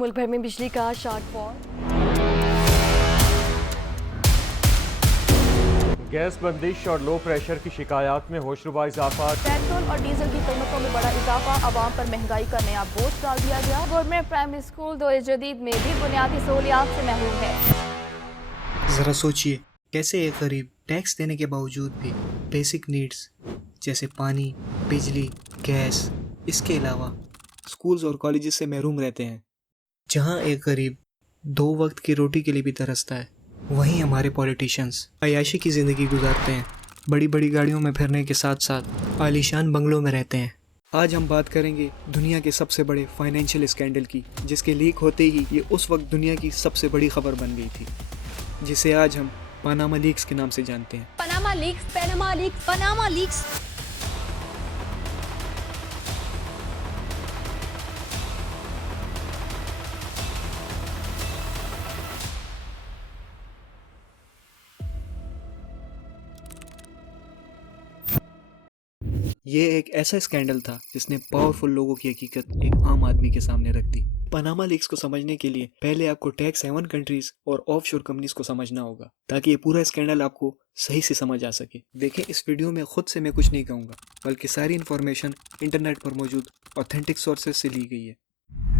मुल्क भर में बिजली का शॉर्टफॉल। गैस बंदिश और लो प्रेशर की शिकायत में होशरुबा इजाफा। पेट्रोल और डीजल की कीमतों में बड़ा इजाफा, आवाम पर महंगाई का नया बोझ डाल दिया गया। गवर्नमेंट प्राइमरी स्कूल दो जदीद में भी बुनियादी सहूलियात से महरूम है। ज़रा सोचिए, कैसे एक गरीब टैक्स देने के बावजूद भी बेसिक नीड्स जैसे पानी, बिजली, गैस, इसके अलावा स्कूल्स और कॉलेजेस से महरूम रहते हैं। जहाँ एक गरीब 2 वक्त की रोटी के लिए भी तरसता है, वहीं हमारे पॉलिटिशियंस अय्याशी की ज़िंदगी गुजारते हैं। बड़ी बड़ी गाड़ियों में फिरने के साथ साथ आलीशान बंगलों में रहते हैं। आज हम बात करेंगे दुनिया के सबसे बड़े फाइनेंशियल स्कैंडल की, जिसके लीक होते ही ये उस वक्त दुनिया की सबसे बड़ी खबर बन गई थी, जिसे आज हम पनामा लीक्स के नाम से जानते हैं। Panama leaks, Panama leaks, Panama leaks. ये एक ऐसा स्कैंडल था जिसने पावरफुल लोगों की हकीकत एक आम आदमी के सामने रख दी। पनामा लीक्स को समझने के लिए पहले आपको टैक्स हेवन कंट्रीज और ऑफशोर कंपनीज को समझना होगा, ताकि ये पूरा स्कैंडल आपको सही से समझ आ सके। देखें, इस वीडियो में खुद से मैं कुछ नहीं कहूँगा, बल्कि सारी इन्फॉर्मेशन इंटरनेट पर मौजूद ऑथेंटिक सोर्सेज से ली गई है।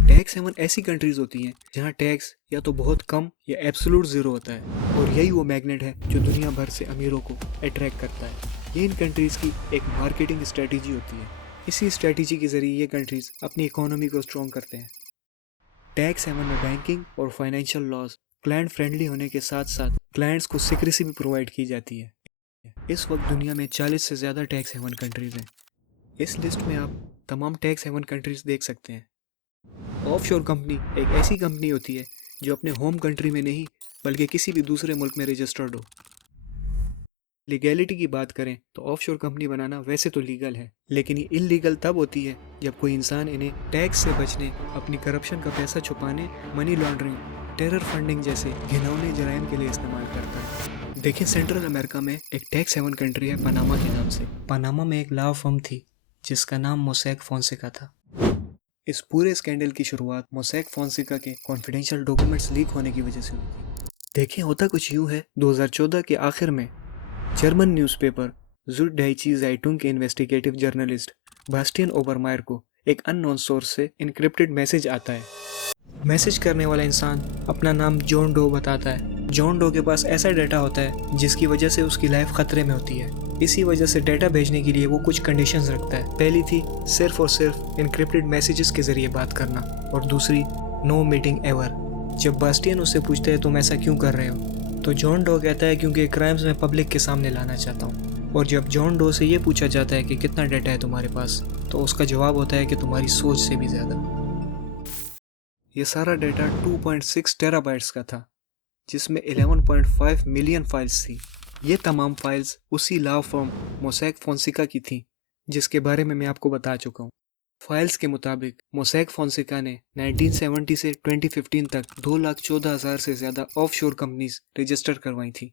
टैक्स हेवन ऐसी कंट्रीज होती हैं जहाँ टैक्स या तो बहुत कम या एब्सोल्यूट जीरो होता है, और यही वो मैग्नेट है जो दुनिया भर से अमीरों को अट्रैक्ट करता है। ये इन कंट्रीज़ की एक मार्केटिंग स्ट्रेटजी होती है। इसी स्ट्रेटजी के ज़रिए ये कंट्रीज़ अपनी इकोनॉमी को स्ट्रॉन्ग करते हैं। टैक्स हेवन में बैंकिंग और फाइनेंशियल लॉज क्लाइंट फ्रेंडली होने के साथ साथ क्लाइंट्स को सिक्रेसी भी प्रोवाइड की जाती है। इस वक्त दुनिया में 40 से ज़्यादा टैक्स हेवन कंट्रीज़ हैं। इस लिस्ट में आप तमाम टैक्स हेवन कंट्रीज़ देख सकते हैं। ऑफशोर कंपनी एक ऐसी कंपनी होती है जो अपने होम कंट्री में नहीं, बल्कि किसी भी दूसरे मुल्क में रजिस्टर्ड हो। लीगैलिटी की बात करें तो ऑफशोर कंपनी बनाना वैसे तो लीगल है, लेकिन ये इलीगल तब होती है जब कोई इंसान इन्हें टैक्स से बचने, अपनी करप्शन का पैसा छुपाने, मनी लॉन्ड्रिंग, टेरर फंडिंग जैसे घिनौने जराइम के लिए इस्तेमाल करता है। देखें, सेंट्रल अमेरिका में एक टैक्स हेवन कंट्री है पनामा के नाम से। पनामा में एक लॉ फर्म थी जिसका नाम मोसैक फोंसेका था। इस पूरे स्कैंडल की शुरुआत मोसैक फोंसेका के कॉन्फिडेंशियल डॉक्यूमेंट्स लीक होने की वजह से हुई थी। देखें, होता कुछ यूँ है, 2014 के आखिर में जर्मन न्यूज़पेपर ज़ुडडाइची ज़ाइटुंग के इन्वेस्टिगेटिव जर्नलिस्ट बास्टियन ओबरमायर को एक अननोन सोर्स से इनक्रिप्टेड मैसेज आता है। मैसेज करने वाला इंसान अपना नाम जॉन डो बताता है। जॉन डो के पास ऐसा डाटा होता है जिसकी वजह से उसकी लाइफ खतरे में होती है। इसी वजह से डाटा भेजने के लिए वो कुछ कंडीशंस रखता है। पहली थी सिर्फ और सिर्फ इनक्रिप्टेड मैसेजेस के जरिए बात करना, और दूसरी नो मीटिंग एवर। जब बास्टियन उससे पूछता है तुम ऐसा क्यों कर रहे हो, तो जॉन डो कहता है क्योंकि क्राइम्स मैं पब्लिक के सामने लाना चाहता हूँ। और जब जॉन डो से ये पूछा जाता है कि कितना डाटा है तुम्हारे पास, तो उसका जवाब होता है कि तुम्हारी सोच से भी ज़्यादा। ये सारा डाटा 2.6 टेराबाइट्स का था, जिसमें 11.5 मिलियन फाइल्स थी। ये तमाम फाइल्स उसी लॉ फर्म मोसैक फोंसेका की थी जिसके बारे में मैं आपको बता चुका हूँ। फाइल्स के मुताबिक मोसैक फोंसेका ने 1970 से 2015 तक 2,14,000 से ज़्यादा ऑफशोर कंपनीज रजिस्टर करवाई थी।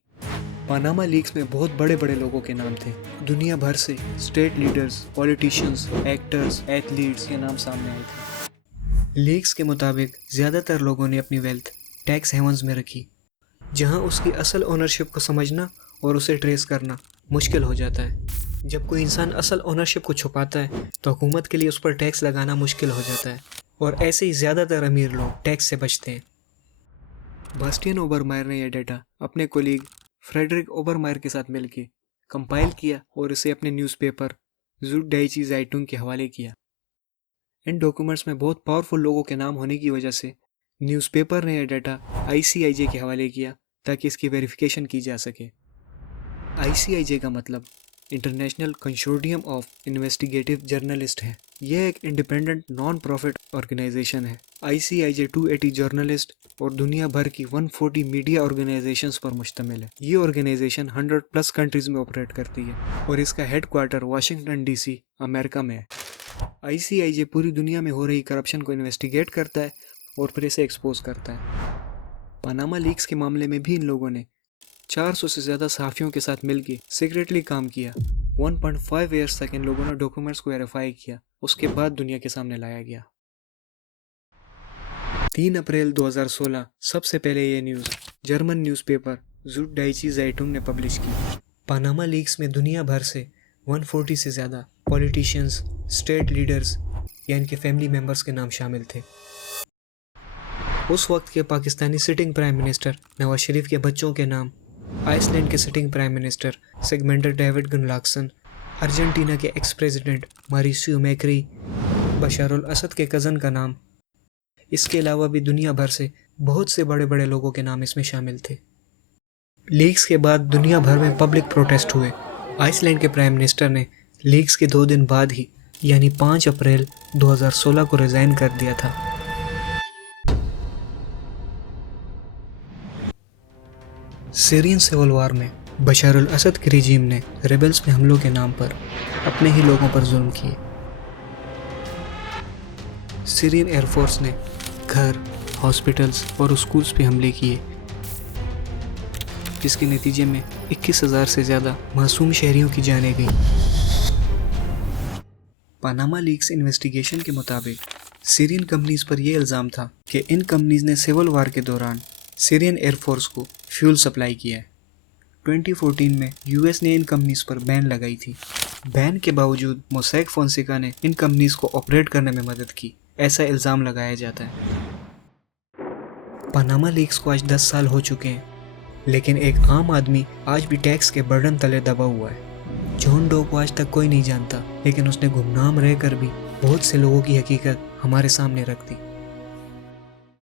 पनामा लीक्स में बहुत बड़े बड़े लोगों के नाम थे। दुनिया भर से state leaders, politicians, actors, athletes के नाम सामने आए थे। लीक्स के मुताबिक ज़्यादातर लोगों ने अपनी वेल्थ टैक्स हेवन्स में रखी, जहां उसकी असल ओनरशिप को समझना और उसे ट्रेस करना मुश्किल हो जाता है। जब कोई इंसान असल ओनरशिप को छुपाता है तो हुकूमत के लिए उस पर टैक्स लगाना मुश्किल हो जाता है, और ऐसे ही ज़्यादातर अमीर लोग टैक्स से बचते हैं। बास्टियन ओबरमायर ने यह डाटा अपने कोलीग फ्रेडरिक ओबरमायर के साथ मिलकर कंपाइल किया और इसे अपने न्यूज़पेपर ज़ुडडाइची ज़ाइटुंग के हवाले किया। इन डॉक्यूमेंट्स में बहुत पावरफुल लोगों के नाम होने की वजह से न्यूज़पेपर ने यह डाटा ICIJ के हवाले किया ताकि इसकी वेरिफिकेशन की जा सके। ICIJ का मतलब international consortium of investigative journalist है। यह एक इंडिपेंडेंट नॉन प्रॉफिट ऑर्गेनाइजेशन है। ICIJ 280 जर्नलिस्ट और दुनिया भर की 140 मीडिया ऑर्गेनाइजेशंस पर मुश्तमिल है। ये ऑर्गेनाइजेशन 100+ कंट्रीज में ऑपरेट करती है और इसका हेडक्वार्टर वाशिंगटन DC अमेरिका में है। ICIJ पूरी दुनिया में हो रही करप्शन को इन्वेस्टिगेट करता है और फिर इसे एक्सपोज करता है। पनामा लीक्स के मामले में भी इन लोगों ने 400 से ज़्यादा सहाफ़ियों के साथ मिलकर सीक्रेटली काम किया। 1.5 ईयर्स तक इन लोगों ने डॉक्यूमेंट्स को वेरीफाई किया, उसके बाद दुनिया के सामने लाया गया। 3 अप्रैल 2016 सबसे पहले ये न्यूज़ जर्मन न्यूज़पेपर ज़ुडडाइची ज़ाइटुंग ने पब्लिश की। पनामा लीक्स में दुनिया भर से 140 से ज़्यादा पॉलिटिशियंस, स्टेट लीडर्स या इनके फैमिली मेंबर्स के नाम शामिल थे। उस वक्त के Pakistani sitting prime minister Nawaz Sharif के बच्चों के नाम, आइसलैंड के sitting prime minister Sigmundur David Gunnlaugsson, Argentina के ex president Mauricio Macri, Bashar al Assad के कज़न का नाम, इसके अलावा भी दुनिया भर से बहुत से बड़े बड़े लोगों के नाम इसमें शामिल थे। लीक्स के बाद दुनिया भर में पब्लिक प्रोटेस्ट हुए। आइसलैंड के प्राइम मिनिस्टर ने लीक्स के 2 दिन बाद ही यानी 5 अप्रैल 2016 को रिज़ाइन कर दिया था। सीरियन सिविल वार में बशार अल असद के रिजीम ने रेबल्स पे हमलों के नाम पर अपने ही लोगों पर जुल्म किए। सीरियन एयरफोर्स ने घर, हॉस्पिटल्स और स्कूल्स पे हमले किए, जिसके नतीजे में 21,000 से ज़्यादा मासूम शहरियों की जानें गई। पनामा लीक्स इन्वेस्टिगेशन के मुताबिक सीरियन कंपनीज पर यह इल्ज़ाम था कि इन कंपनीज ने सिविल वार के दौरान सीरियन एयरफोर्स को फ्यूल सप्लाई किया है। 2014 में यूएस ने इन कंपनीज पर बैन लगाई थी। बैन के बावजूद मोसैक फोंसेका ने इन कंपनीज को ऑपरेट करने में मदद की, ऐसा इल्ज़ाम लगाया जाता है। पनामा लीक्स को आज 10 साल हो चुके हैं, लेकिन एक आम आदमी आज भी टैक्स के बर्डन तले दबा हुआ है। जॉन डो को आज तक कोई नहीं जानता, लेकिन उसने गुमनाम रहकर भी बहुत से लोगों की हकीकत हमारे सामने रख दी।